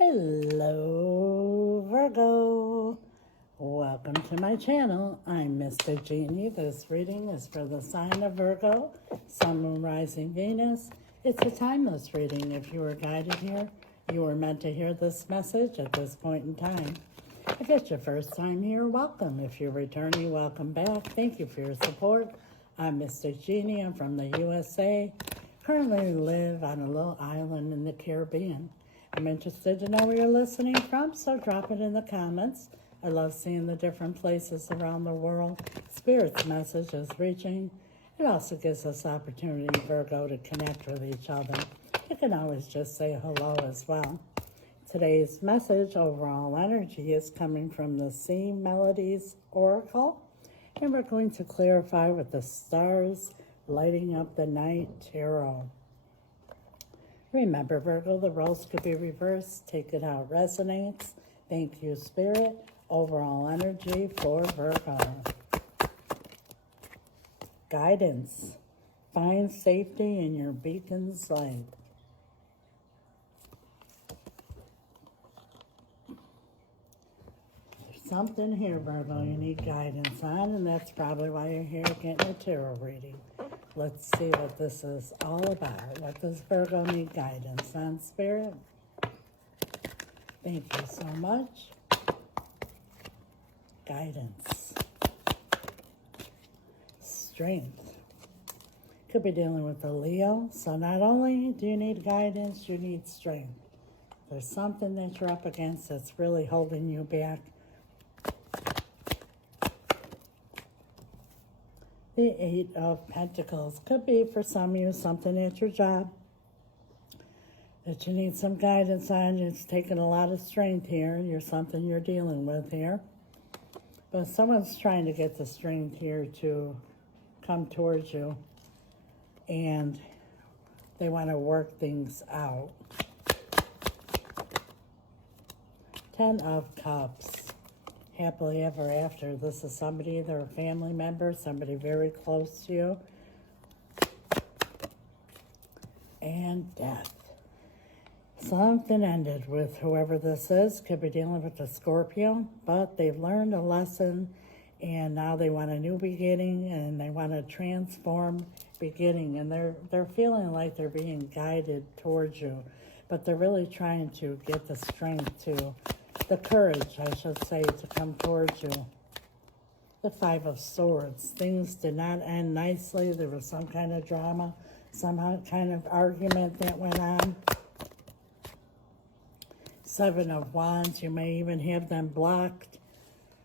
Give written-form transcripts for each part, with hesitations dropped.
Hello, Virgo. Welcome to my channel. I'm Mystic.Jeanne. This reading is for the sign of Virgo, Sun, Moon, Rising, Venus. It's a timeless reading. If you were guided here, you were meant to hear this message at this point in time. If it's your first time here, welcome. If you're returning, welcome back. Thank you for your support. I'm Mystic.Jeanne. I'm from the USA. Currently live on a little island in the Caribbean. I'm interested to know where you're listening from, so drop it in the comments. I love seeing the different places around the world. Spirit's message is reaching. It also gives us opportunity, Virgo, to connect with each other. You can always just say hello as well. Today's message, overall energy, is coming from the Sea Melodies Oracle. And we're going to clarify with the stars lighting up the night tarot. Remember, Virgo, the roles could be reversed. Take it how it resonates. Thank you, Spirit. Overall energy for Virgo. Guidance. Find safety in your beacon's light. There's something here, Virgo, you need guidance on, and that's probably why you're here getting a tarot reading. Let's see what this is all about. What does Virgo need guidance on, Spirit? Thank you so much. Guidance. Strength. Could be dealing with a Leo. So not only do you need guidance, you need strength. There's something that you're up against that's really holding you back. The Eight of Pentacles could be for some of you something at your job that you need some guidance on. It's taking a lot of strength here. You're something you're dealing with here. But someone's trying to get the strength here to come towards you. And they want to work things out. Ten of Cups. Happily ever after. This is somebody, either a family member, somebody very close to you. And death. Something ended with whoever this is. Could be dealing with a Scorpio, but they've learned a lesson and now they want a new beginning and they want a transform beginning, and they're feeling like they're being guided towards you, but they're really trying to get the strength to, the courage, I should say, to come towards you. The Five of Swords. Things did not end nicely. There was some kind of drama, some kind of argument that went on. Seven of Wands. You may even have them blocked,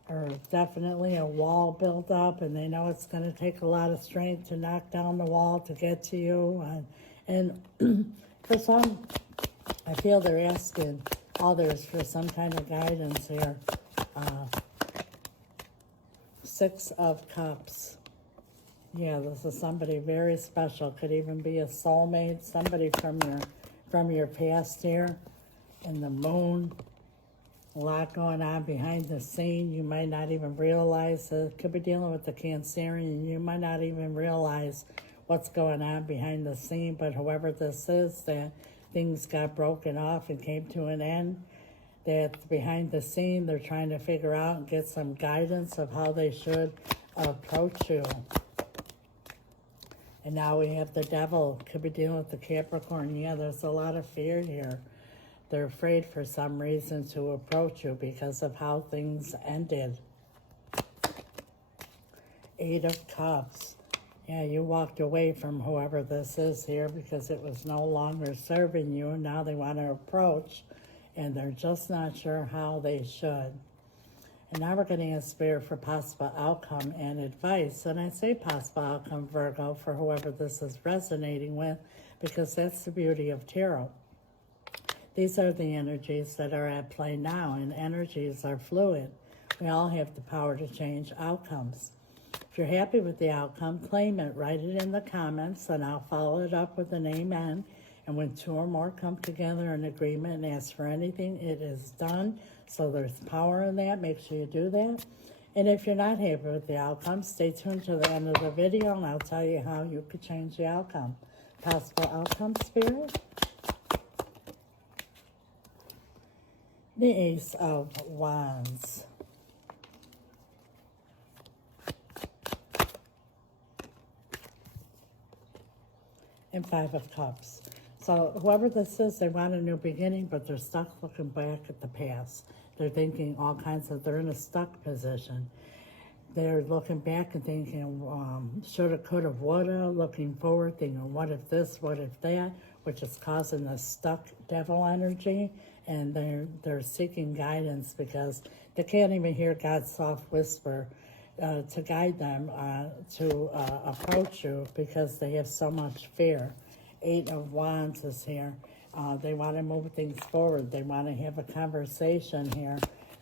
or definitely a wall built up, and they know it's going to take a lot of strength to knock down the wall to get to you. And for some, I feel they're asking others for some kind of guidance here. Six of Cups. Yeah, this is somebody very special. Could even be a soulmate, somebody from your past here. And the Moon. A lot going on behind the scene. You might not even realize. It could be dealing with the Cancerian. You might not even realize what's going on behind the scene. But whoever this is, that things got broken off and came to an end. That behind the scene, they're trying to figure out and get some guidance of how they should approach you. And now we have the Devil. Could be dealing with the Capricorn. Yeah, there's a lot of fear here. They're afraid for some reason to approach you because of how things ended. Eight of Cups. Yeah, you walked away from whoever this is here because it was no longer serving you. And now they want to approach, and they're just not sure how they should. And now we're going to ask Spirit for possible outcome and advice. And I say possible outcome, Virgo, for whoever this is resonating with, because that's the beauty of tarot. These are the energies that are at play now, and energies are fluid. We all have the power to change outcomes. If you're happy with the outcome, claim it, write it in the comments, and I'll follow it up with an amen. And when two or more come together in agreement and ask for anything, it is done. So there's power in that. Make sure you do that. And if you're not happy with the outcome, stay tuned to the end of the video, and I'll tell you how you could change the outcome. Possible outcome, Spirit. the Ace of Wands. And Five of Cups. So whoever this is, they want a new beginning, but they're stuck looking back at the past. They're thinking all kinds of, they're in a stuck position. They're looking back and thinking, shoulda, coulda, woulda, looking forward, thinking, what if this, what if that, which is causing the stuck devil energy. And they're seeking guidance because they can't even hear God's soft whisper to guide them to approach you because they have so much fear. Eight of Wands is here. They want to move things forward. They want to have a conversation here,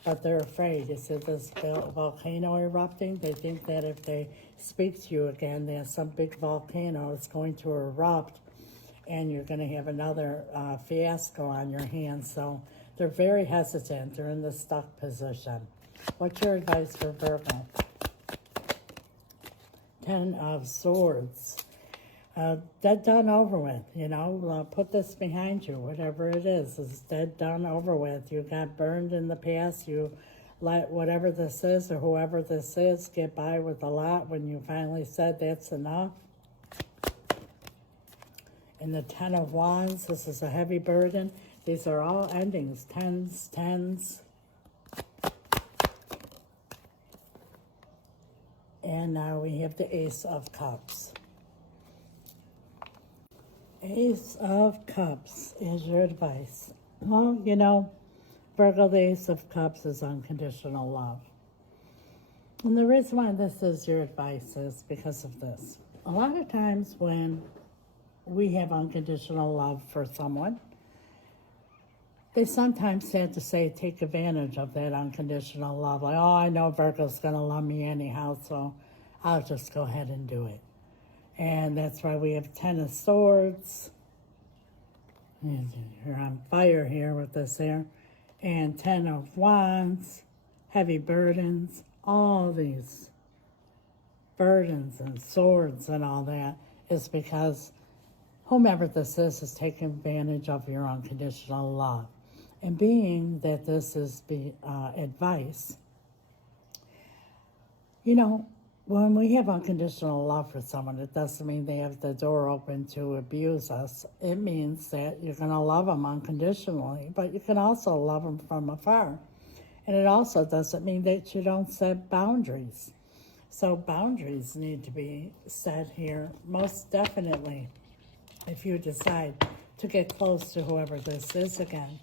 but they're afraid. You see this volcano erupting? They think that if they speak to you again, there's some big volcano is going to erupt, and you're going to have another fiasco on your hands. So they're very hesitant. They're in the stuck position. What's your advice for Virgo? Ten of Swords. Dead, done, over with, you know. Put this behind you. Whatever it is dead, done, over with. You got burned in the past. You let whatever this is or whoever this is get by with a lot when you finally said that's enough. And the Ten of Wands, this is a heavy burden. These are all endings. Tens. And now we have the Ace of Cups. Ace of Cups is your advice. Well, you know, Virgo, the Ace of Cups is unconditional love. And the reason why this is your advice is because of this. A lot of times when we have unconditional love for someone, they sometimes sad to say take advantage of that unconditional love. Like, oh, I know Virgo's going to love me anyhow, so I'll just go ahead and do it. And that's why we have Ten of Swords. You're on fire here with this here. And Ten of Wands, heavy burdens, all these burdens and swords and all that is because whomever this is taking advantage of your unconditional love. And being that this is advice, you know, when we have unconditional love for someone, it doesn't mean they have the door open to abuse us. It means that you're going to love them unconditionally, but you can also love them from afar. And it also doesn't mean that you don't set boundaries. So boundaries need to be set here, most definitely, if you decide to get close to whoever this is again.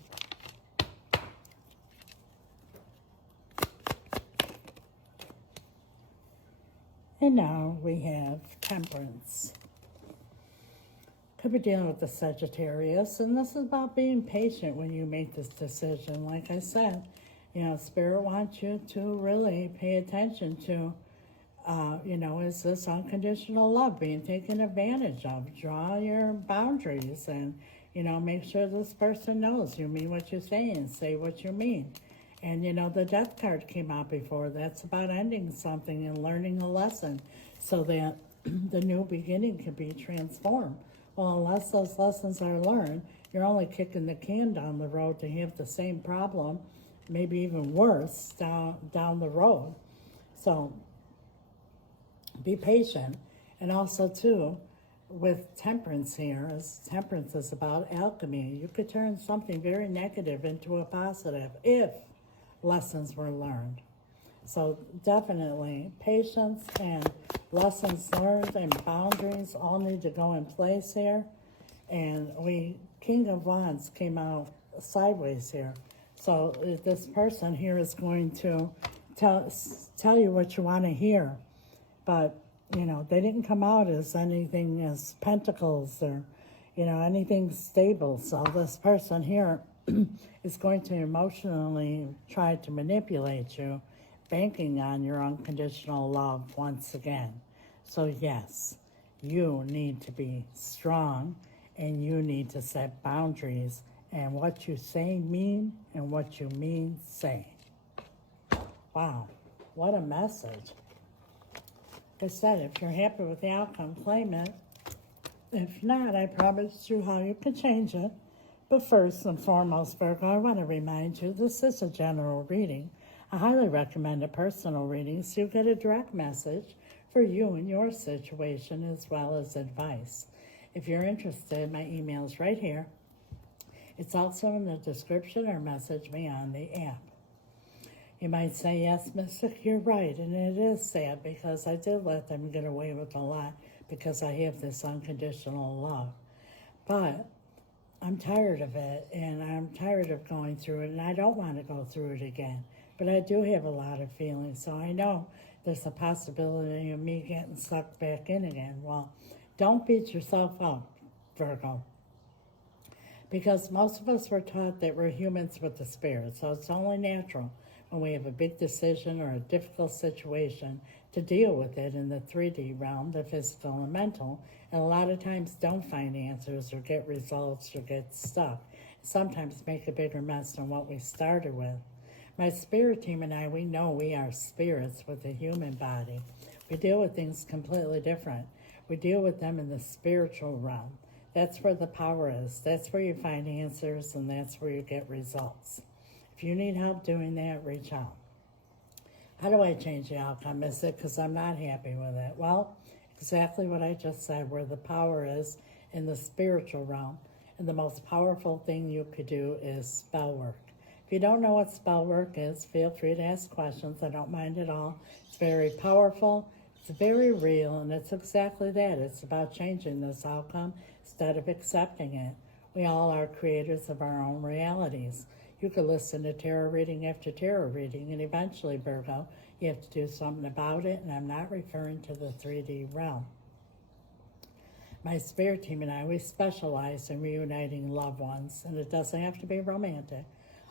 And now we have Temperance. Could be dealing with the Sagittarius, and this is about being patient when you make this decision. Like I said, you know, Spirit wants you to really pay attention to, you know, is this unconditional love being taken advantage of? Draw your boundaries and, you know, make sure this person knows you mean what you're saying, say what you mean. And, you know, the Death card came out before. That's about ending something and learning a lesson so that the new beginning can be transformed. Well, unless those lessons are learned, you're only kicking the can down the road to have the same problem, maybe even worse, down the road. So be patient. And also, too, with Temperance here, Temperance is about alchemy. You could turn something very negative into a positive if lessons were learned. So definitely patience and lessons learned and boundaries all need to go in place here. And King of Wands came out sideways here. So this person here is going to tell you what you want to hear. But, you know, they didn't come out as anything as pentacles or, you know, anything stable. So this person here is going to emotionally try to manipulate you, banking on your unconditional love once again. So yes, you need to be strong and you need to set boundaries, and what you say mean and what you mean say. Wow, what a message. Like I said, if you're happy with the outcome, claim it. If not, I promise you how you can change it. But first and foremost, Virgo, I want to remind you this is a general reading. I highly recommend a personal reading so you get a direct message for you and your situation as well as advice. If you're interested, my email is right here. It's also in the description or message me on the app. You might say, yes, Mystic, you're right, and it is sad because I did let them get away with a lot because I have this unconditional love. But I'm tired of it, and I'm tired of going through it, and I don't want to go through it again. But I do have a lot of feelings, so I know there's a possibility of me getting sucked back in again. Well, don't beat yourself up, Virgo, because most of us were taught that we're humans with the spirit, so it's only natural when we have a big decision or a difficult situation to deal with it in the 3D realm, the physical and mental, and a lot of times don't find answers or get results or get stuck. Sometimes make a bigger mess than what we started with. My spirit team and I, we know we are spirits with a human body. We deal with things completely different. We deal with them in the spiritual realm. That's where the power is. That's where you find answers, and that's where you get results. If you need help doing that, reach out. How do I change the outcome? Is it because I'm not happy with it? Well, exactly what I just said, where the power is in the spiritual realm. And the most powerful thing you could do is spell work. If you don't know what spell work is, feel free to ask questions. I don't mind at all. It's very powerful. It's very real, and it's exactly that. It's about changing this outcome instead of accepting it. We all are creators of our own realities. You could listen to tarot reading after tarot reading, and eventually, Virgo, you have to do something about it, and I'm not referring to the 3D realm. My spirit team and I, we specialize in reuniting loved ones, and it doesn't have to be romantic.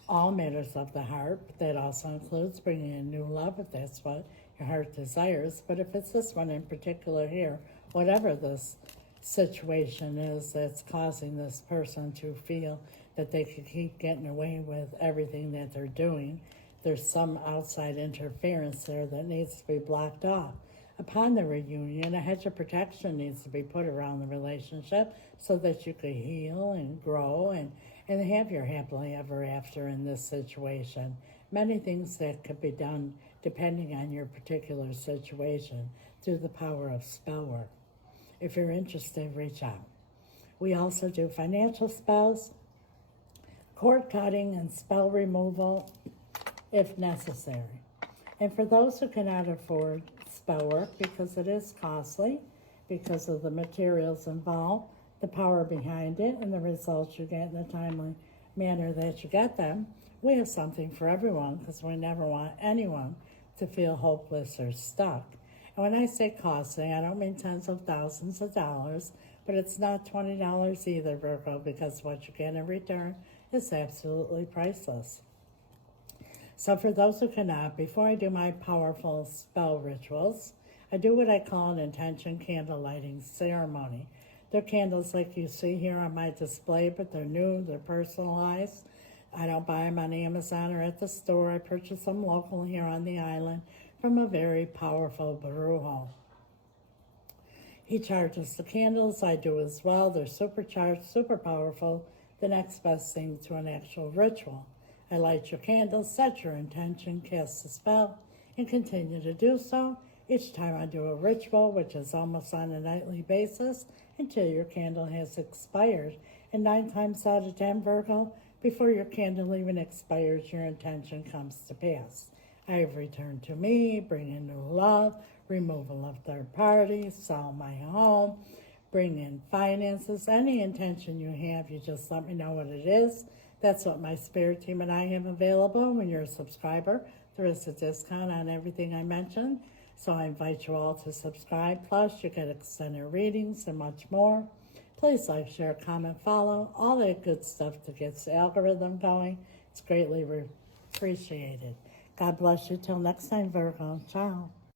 All matters of the heart, but that also includes bringing in new love if that's what your heart desires. But if it's this one in particular here, whatever this situation is that's causing this person to feel that they could keep getting away with everything that they're doing, there's some outside interference there that needs to be blocked off. Upon the reunion, a hedge of protection needs to be put around the relationship so that you can heal and grow and have your happily ever after in this situation. Many things that could be done depending on your particular situation through the power of spell work. If you're interested, reach out. We also do financial spells, cord cutting, and spell removal if necessary. And for those who cannot afford spell work because it is costly, because of the materials involved, the power behind it, and the results you get in the timely manner that you get them, we have something for everyone because we never want anyone to feel hopeless or stuck. And when I say costly, I don't mean tens of thousands of dollars, but it's not $20 either, Virgo, because what you get in return is absolutely priceless. So for those who cannot, before I do my powerful spell rituals, I do what I call an intention candle lighting ceremony. They're candles like you see here on my display, but they're new, they're personalized. I don't buy them on Amazon or at the store. I purchase them local here on the island from a very powerful brujo. He charges the candles, I do as well. They're supercharged, super powerful, the next best thing to an actual ritual. I light your candles, set your intention, cast a spell, and continue to do so each time I do a ritual, which is almost on a nightly basis, until your candle has expired. And 9 times out of 10, Virgo, before your candle even expires, your intention comes to pass. I have returned to me, bring in new love, removal of third parties, sell my home, bring in finances. Any intention you have, you just let me know what it is. That's what my spirit team and I have available. When you're a subscriber, there is a discount on everything I mentioned. So I invite you all to subscribe. Plus, you get extended readings and much more. Please like, share, comment, follow, all that good stuff to get the algorithm going. It's greatly appreciated. God bless you. Till next time, Virgo. Ciao.